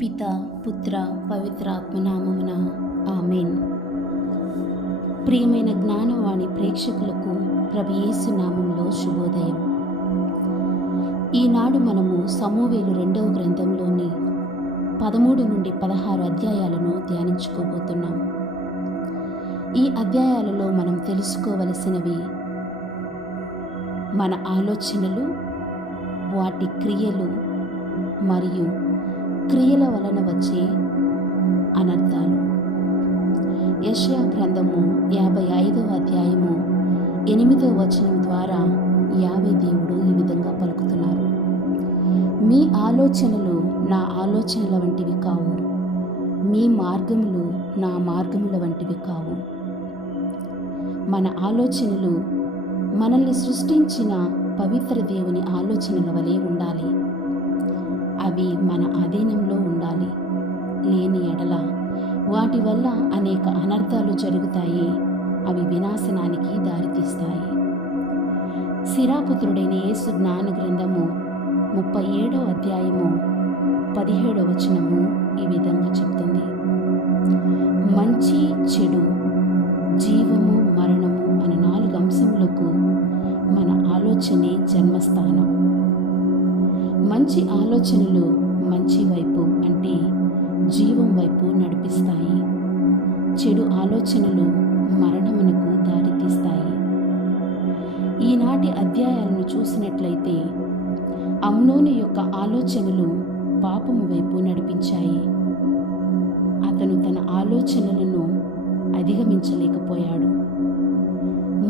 పిత పుత్ర పవిత్రాత్మ నామమున ఆమేన్. ప్రియమైన జ్ఞానవాణి ప్రేక్షకులకు ప్రభు యేసు నామములో శుభోదయం. ఈనాడు మనము సమూయేలు 2వ గ్రంథంలోని 13 నుండి 16 అధ్యాయాలను ధ్యానించుకోబోతున్నాం. ఈ అధ్యాయాలలో మనం తెలుసుకోవలసినవి మన ఆలోచనలు, వాటి క్రియలు మరియు క్రియల వలన వచ్చే అనర్థాలు. యెషయా గ్రంథము 55వ అధ్యాయము 8వ వచనం ద్వారా యావే దేవుడు ఈ విధంగా పలుకుతున్నారు: మీ ఆలోచనలు నా ఆలోచనల వంటివి కావు, మీ మార్గములు నా మార్గముల వంటివి కావు. మన ఆలోచనలు మనల్ని సృష్టించిన పవిత్ర దేవుని ఆలోచనల వలె ఉండాలి. అవి మన అధీనంలో ఉండాలి. లేని ఎడల వాటి వల్ల అనేక అనర్థాలు జరుగుతాయి. అవి వినాశనానికి దారితీస్తాయి. సిరాపుత్రుడైన యేసు జ్ఞాన గ్రంథము 37వ అధ్యాయము 17వ వచనము ఈ విధంగా చెప్తుంది: మంచి చెడు, జీవము మరణము అనే 4 అంశములకు మన ఆలోచనే జన్మస్థానం. మంచి ఆలోచనలు మంచి వైపు అంటే జీవం వైపు నడిపిస్తాయి. చెడు ఆలోచనలు మరణమునకు దారితీస్తాయి. ఈనాటి అధ్యాయాలను చూసినట్లయితే అమ్నోను యొక్క ఆలోచనలు పాపము వైపు నడిపించాయి. అతను తన ఆలోచనలను అధిగమించలేకపోయాడు.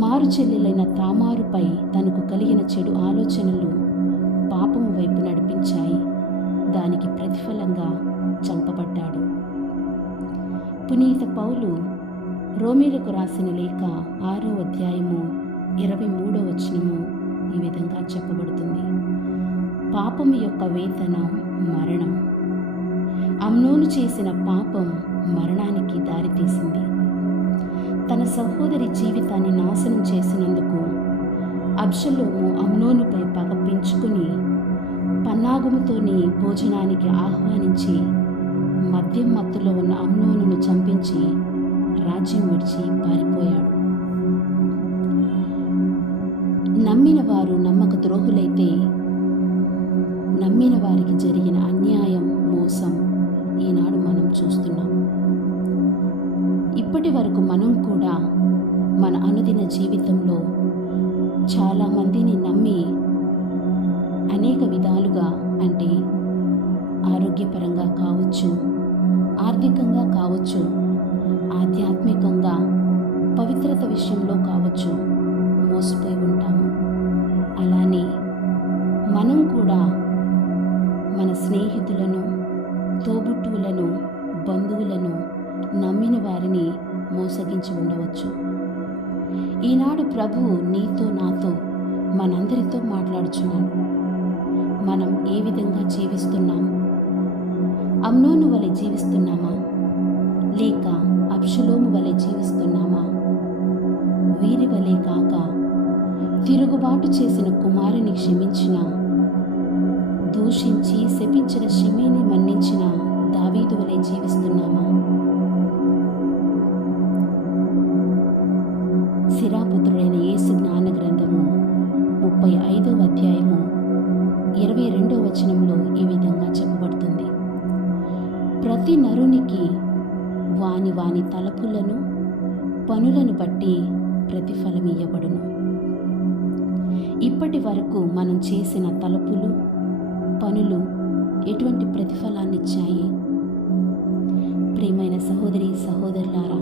మారు చెల్లెలైన తామారుపై తనకు కలిగిన చెడు ఆలోచనలు పాపము వైపు నడిపించాయి. దానికి ప్రతిఫలంగా చంపబడ్డాడు. పునీత పౌలు రోమీలకు రాసిన లేఖ 6వ అధ్యాయము 23వ వచనము ఈ విధంగా చెప్పబడుతుంది: పాపము యొక్క వేతనం మరణం. అమ్నోను చేసిన పాపం మరణానికి దారితీసింది. తన సహోదరి జీవితాన్ని నాశనం చేసినందుకు అబ్షలోము అమ్నోనుపై పగ పెంచుకుని పన్నాగముతోని భోజనానికి ఆహ్వానించి మద్యం మత్తులో ఉన్న అమ్నోనును చంపించి రాజ్యం విడిచి పారిపోయాడు. నమ్మిన వారు నమ్మక ద్రోహులైతే నమ్మిన వారికి జరిగిన అన్యాయం, మోసం ఈనాడు మనం చూస్తున్నాం. ఇప్పటి వరకు మనం కూడా మన అనుదిన జీవితంలో చాలామందిని నమ్మి అనేక విధాలుగా, అంటే ఆరోగ్యపరంగా కావచ్చు, ఆర్థికంగా కావచ్చు, ఆధ్యాత్మికంగా పవిత్రత విషయంలో కావచ్చు, మోసపోయి ఉంటాము. అలానే మనం కూడా మన స్నేహితులను, తోబుట్టువులను, బంధువులను నమ్మిన వారిని మోసగించి ఉండవచ్చు. ఈనాడు ప్రభువు నీతో నాతో మనందరితో మాట్లాడుచున్నాడు. మనం ఏ విధంగా జీవిస్తున్నాం? అమ్నోను వలె జీవిస్తున్నామా, లేక అబ్షలోము వలె జీవిస్తున్నామా? వీరి వలె కాక తిరుగుబాటు చేసిన కుమారుని క్షమించిన, దూషించి శపించిన షిమీని మన్నించిన దావీదు వలె జీవిస్తున్నామా? సిరాపుత్రుడైన యేసు జ్ఞాన గ్రంథము 35వ అధ్యాయము 22వ వచనంలో ఈ విధంగా చెప్పబడుతుంది: ప్రతి నరునికి వాని వాని తలపులను పనులను బట్టి ప్రతిఫలం ఇయ్యబడును. ఇప్పటి వరకు మనం చేసిన తలపులు, పనులు ఎటువంటి ప్రతిఫలాన్నిచ్చాయి? ప్రియమైన సహోదరి సహోదరులారా,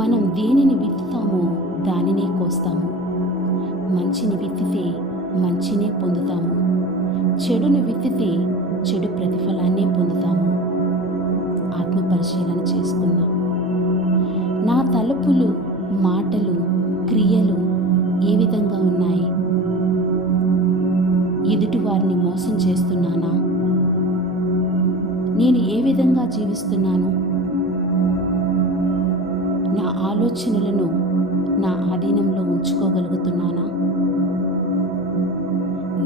మనం దేనిని విత్తుతామో దానినే కోస్తాము. మంచిని విత్తితే మంచినే పొందుతాము, చెడును విత్తితే చెడు ప్రతిఫలాన్నే పొందుతాము. ఆత్మ పరిశీలన చేసుకుందాం. నా తలపులు, మాటలు, క్రియలు ఏ విధంగా ఉన్నాయి? ఎదుటి వారిని మోసం చేస్తున్నానా? నేను ఏ విధంగా జీవిస్తున్నాను? నా ఆలోచనలను నా ఆధీనంలో ఉంచుకోగలుగుతున్నానా?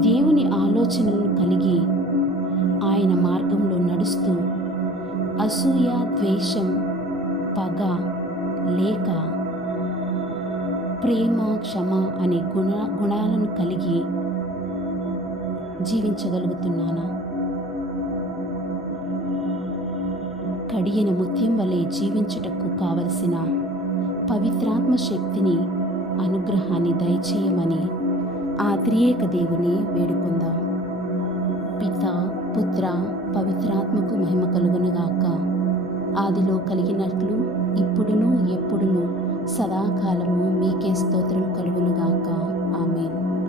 దేవుని ఆలోచనలను కలిగి ఆయన మార్గంలో నడుస్తూ అసూయ, ద్వేషం, పగ లేక ప్రేమ, క్షమ అనే గుణాలను కలిగి జీవించగలుగుతున్నానా? కడిగిన ముత్యం వలె జీవించుటకు కావలసిన పవిత్రాత్మ శక్తిని, అనుగ్రహాన్ని దయచేయమని ఆ త్రియేక దేవుని వేడుకుందాం. పిత, పుత్ర, పవిత్రాత్మకు మహిమ కలుగునుగాక. ఆదిలో కలిగినట్లు ఇప్పుడును ఎప్పుడును సదాకాలము మీకే స్తోత్రం కలుగునుగాక. ఆమేన్.